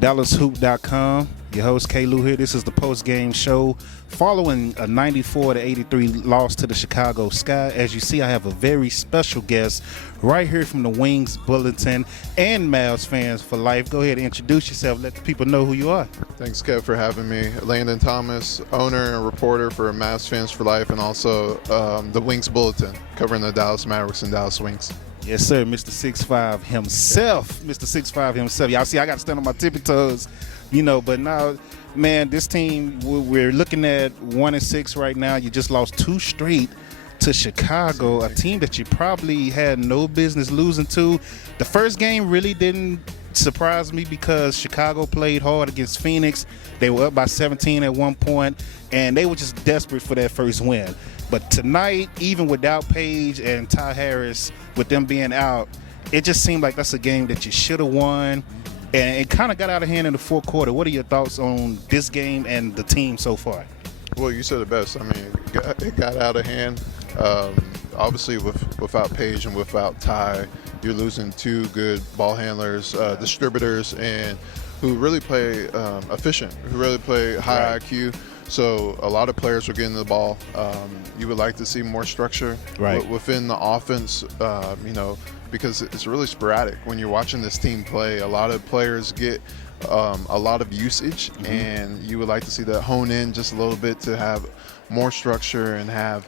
DallasHoop.com. Your host K-Lou here. This is the Postgame show following a 94-83 loss to the Chicago Sky. As you see, I have a very special guest right here from the Wings Bulletin and Mavs Fans for Life. Go ahead and introduce yourself. Let the people know who you are. Thanks, Kev, for having me. Landon Thomas, owner and reporter for Mavs Fans for Life, and also the Wings Bulletin, covering the Dallas Mavericks and Dallas Wings. Yes, sir. Mr. 6'5" himself. Mr. 6'5" himself. Y'all see, I got to stand on my tippy toes, but now, man, this team, we're looking at 1-6 right now. You just lost 2 straight to Chicago, a team that you probably had no business losing to. The first game really didn't surprise me because Chicago played hard against Phoenix. They were up by 17 at one point, and they were just desperate for that first win. But tonight, even without Page and Ty Harris, with them being out, it just seemed like that's a game that you should have won. And it kind of got out of hand in the fourth quarter. What are your thoughts on this game and the team so far? Well, you said it best. I mean, it got out of hand. Obviously, without Page and without Ty, you're losing 2 good ball handlers, distributors, and who really play efficient, who really play high IQ. So a lot of players were getting the ball. You would like to see more structure within the offense, because it's really sporadic. When you're watching this team play, a lot of players get a lot of usage, and you would like to see that hone in just a little bit to have more structure and have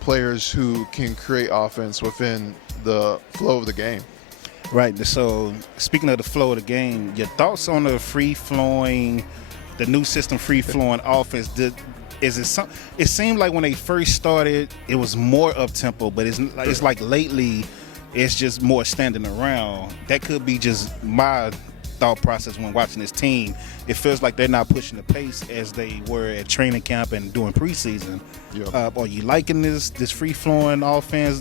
players who can create offense within the flow of the game. Right. So speaking of the flow of the game, your thoughts on the free-flowing, the new system free-flowing offense? It seemed like when they first started, it was more up-tempo, but it's like lately it's just more standing around. That could be just my thought process when watching this team. It feels like they're not pushing the pace as they were at training camp and doing preseason. Yep. Are you liking this free-flowing offense?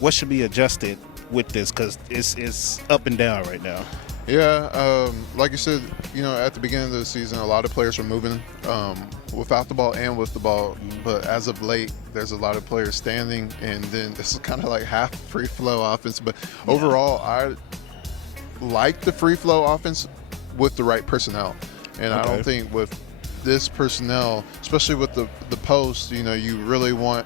What should be adjusted with this? Because it's up and down right now. Yeah, like you said, at the beginning of the season, a lot of players were moving without the ball and with the ball. But as of late, there's a lot of players standing, and then this is kind of like half free flow offense. But overall, I like the free flow offense with the right personnel. And I don't think with this personnel, especially with the post, you really want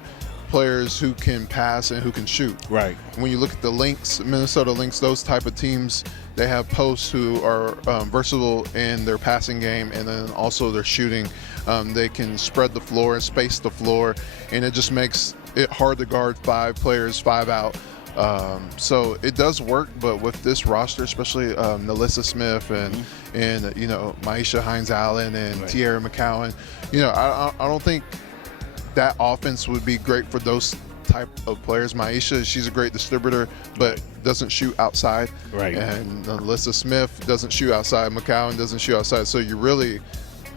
players who can pass and who can shoot. Right. When you look at the Lynx, Minnesota Lynx, those type of teams, they have posts who are versatile in their passing game, and then also their shooting. They can spread the floor and space the floor, and it just makes it hard to guard 5 players, 5 out. So it does work, but with this roster, especially NaLyssa Smith and Myisha Hines-Allen and Tierra McCowan, I don't think that offense would be great for those type of players. Myisha, she's a great distributor, but doesn't shoot outside. Right. And NaLyssa Smith doesn't shoot outside. McCowan doesn't shoot outside. So you're really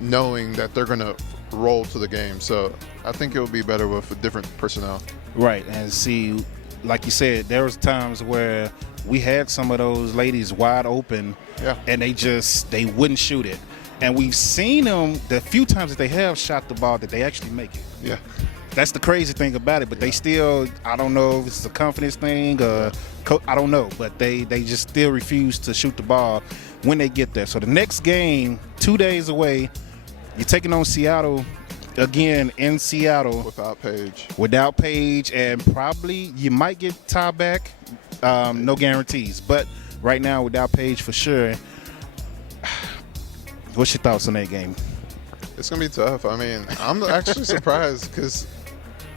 knowing that they're going to roll to the game. So I think it would be better with a different personnel. Right. And see, like you said, there was times where we had some of those ladies wide open, and they wouldn't shoot it. And we've seen them the few times that they have shot the ball that they actually make it. Yeah. That's the crazy thing about it, but they still, I don't know if it's a confidence thing, I don't know, but they just still refuse to shoot the ball when they get there. So the next game, 2 days away, you're taking on Seattle again in Seattle. Without Page, and probably you might get Ty back. No guarantees, but right now without Page for sure. What's your thoughts on that game? It's going to be tough. I mean, I'm actually surprised because,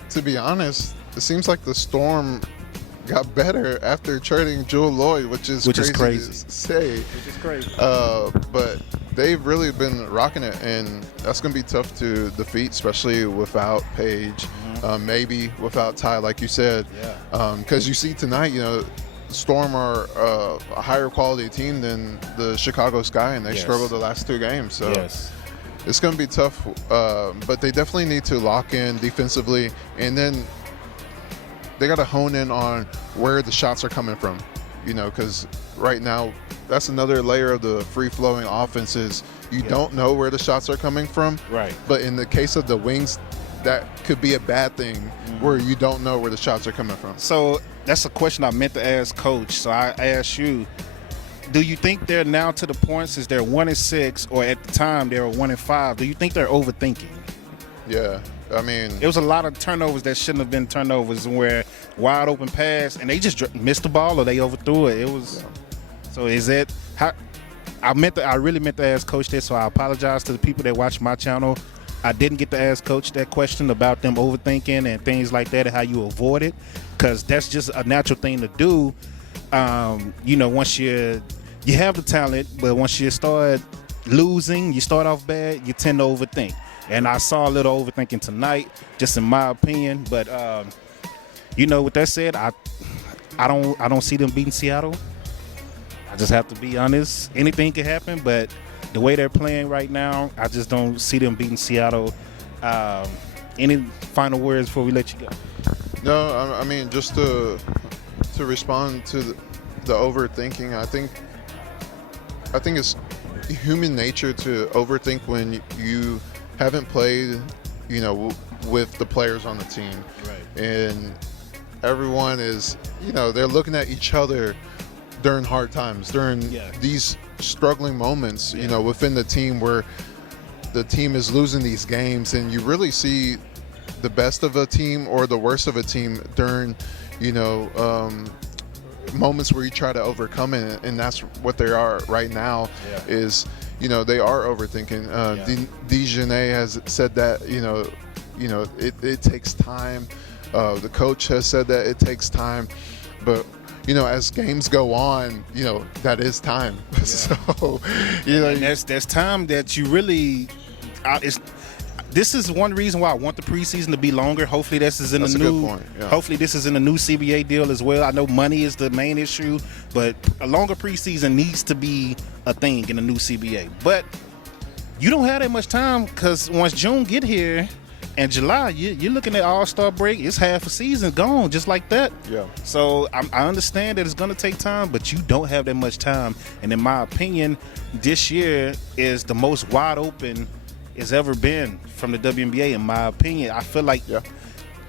to be honest, it seems like the Storm got better after trading Jewel Lloyd, which is crazy to say. Which is crazy. But they've really been rocking it, and that's going to be tough to defeat, especially without Page, maybe without Ty, like you said. Because you see tonight, Storm are a higher quality team than the Chicago Sky, and they struggled the last 2 games. So it's going to be tough, but they definitely need to lock in defensively, and then they got to hone in on where the shots are coming from, because right now that's another layer of the free-flowing offenses. You don't know where the shots are coming from. Right. But in the case of the Wings, that could be a bad thing where you don't know where the shots are coming from. So that's a question I meant to ask Coach. So I asked you, do you think they're now to the point since they're 1-6, or at the time they were 1-5? Do you think they're overthinking? Yeah, I mean, it was a lot of turnovers that shouldn't have been turnovers, where wide open pass and they just missed the ball or they overthrew it. It was so. Is it how? I really meant to ask Coach this, so I apologize to the people that watch my channel. I didn't get to ask Coach that question about them overthinking and things like that and how you avoid it, because that's just a natural thing to do. Once you have the talent, but once you start losing, you start off bad, you tend to overthink. And I saw a little overthinking tonight, just in my opinion. But with that said, I don't see them beating Seattle. I just have to be honest. Anything can happen, but the way they're playing right now, I just don't see them beating Seattle. Any final words before we let you go? No, I mean, just to respond to the overthinking, I think it's human nature to overthink when you haven't played, with the players on the team. Right. And everyone is, they're looking at each other during hard times, during these struggling moments, within the team where the team is losing these games, and you really see the best of a team or the worst of a team during, moments where you try to overcome it, and that's what they are right now. Is they are overthinking. DiJonai has said that it takes time. The coach has said that it takes time, but as games go on, that is time. Yeah. So and there's time that you really. This is one reason why I want the preseason to be longer. Hopefully, this is in the new. Good point. Yeah. Hopefully, this is in the new CBA deal as well. I know money is the main issue, but a longer preseason needs to be a thing in the new CBA. But you don't have that much time, because once June get here and July, you're looking at All-Star break. It's half a season gone, just like that. Yeah. So I understand that it's going to take time, but you don't have that much time. And in my opinion, this year is the most wide open it's ever been from the WNBA, in my opinion. I feel like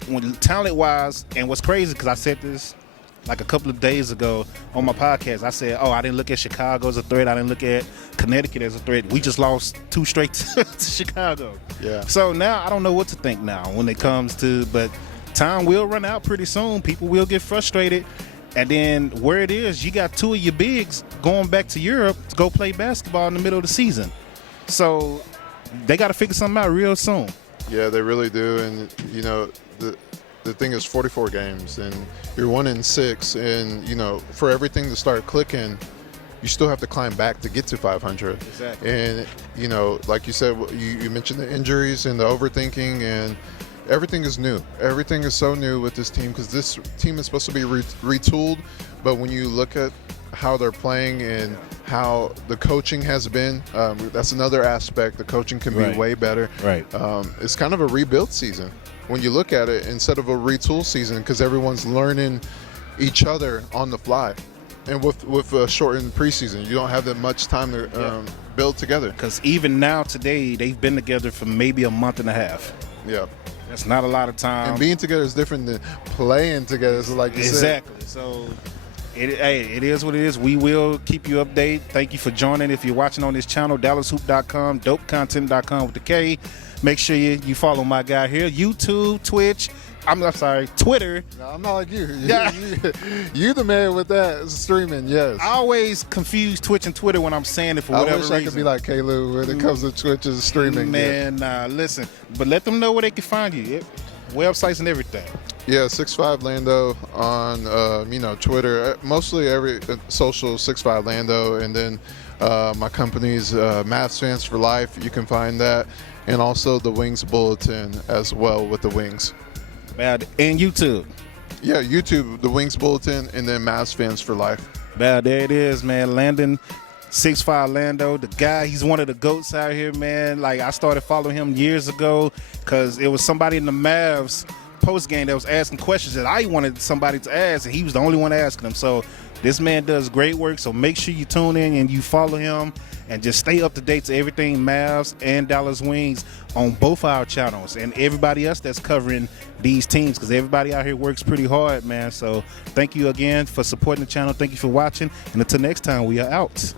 when talent-wise, and what's crazy, because I said this like a couple of days ago on my podcast, I said, I didn't look at Chicago as a threat. I didn't look at Connecticut as a threat. We just lost 2 straight to Chicago. Yeah. So now I don't know what to think now when it comes to, but time will run out pretty soon. People will get frustrated. And then where it is, you got 2 of your bigs going back to Europe to go play basketball in the middle of the season. So they got to figure something out real soon. Yeah, they really do. And, the thing is 44 games, and you're 1-6, and, for everything to start clicking, you still have to climb back to get to 500. Exactly. And, like you said, you mentioned the injuries and the overthinking, and everything is new. Everything is so new with this team, because this team is supposed to be retooled. But when you look at how they're playing and how the coaching has been, that's another aspect. The coaching can be way better. Right. It's kind of a rebuild season when you look at it, instead of a retool season, because everyone's learning each other on the fly. And with a shortened preseason, you don't have that much time to build together. Because even now, today, they've been together for maybe a month and a half. Yeah. That's not a lot of time. And being together is different than playing together. So like you said. Exactly. So it is what it is. We will keep you updated. Thank you for joining. If you're watching on this channel, DallasHoop.com, dopecontent.com with the K. Make sure you follow my guy here. YouTube, Twitch. I'm sorry, Twitter. No, I'm not like you. You the man with that streaming, yes. I always confuse Twitch and Twitter when I'm saying it for whatever reason. I wish I could be like Kaila when it comes to Twitch and streaming. Man, listen. But let them know where they can find you. Websites and everything. Yeah, 65 Lando on Twitter, mostly every social 65 Lando, and then my company's Mavs Fans for Life. You can find that, and also the Wings Bulletin as well with the Wings. And YouTube. Yeah, YouTube, the Wings Bulletin, and then Mavs Fans for Life. There it is, man. Landon, 6'5" Lando, the guy, he's one of the GOATs out here, man. Like, I started following him years ago because it was somebody in the Mavs postgame that was asking questions that I wanted somebody to ask, and he was the only one asking them. So This man does great work, so make sure you tune in and you follow him and just stay up to date to everything Mavs and Dallas Wings on both our channels and everybody else that's covering these teams, because everybody out here works pretty hard, man. So thank you again for supporting the channel. Thank you for watching, and until next time, we are out.